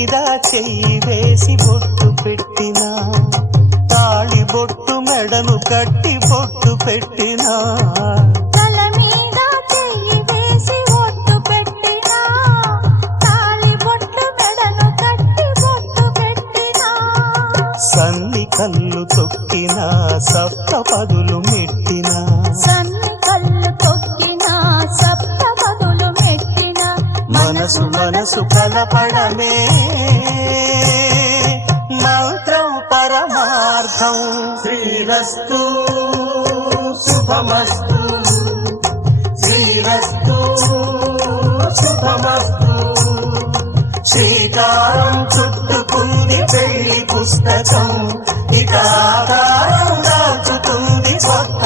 మీద చెయ్యి వేసి బొట్టు పెట్టినా, తాళి బొట్టు మెడను కట్టి బొట్టు పెట్టినా, తల మీద చెయ్యి వేసి బొట్టు పెట్టినా, తాళి బొట్టు మెడను కట్టి బొట్టు పెట్టినా, సన్ని కళ్ళు తొక్కినా సప్త పదులు మెట్టినా, సన్ని కళ్ళు తొక్కినా సప్త పదులు మెట్టినా, మనసు మనసు కలపడమే మంత్రం పరమార్థం. శ్రీరస్తు శుభమస్తు, శ్రీరస్తు శుభమస్తు. శ్రీకారం చుట్టుకుంది పెళ్లి పుస్తకం, ఇక ఆకారం దాచుతుంది స్వర్గ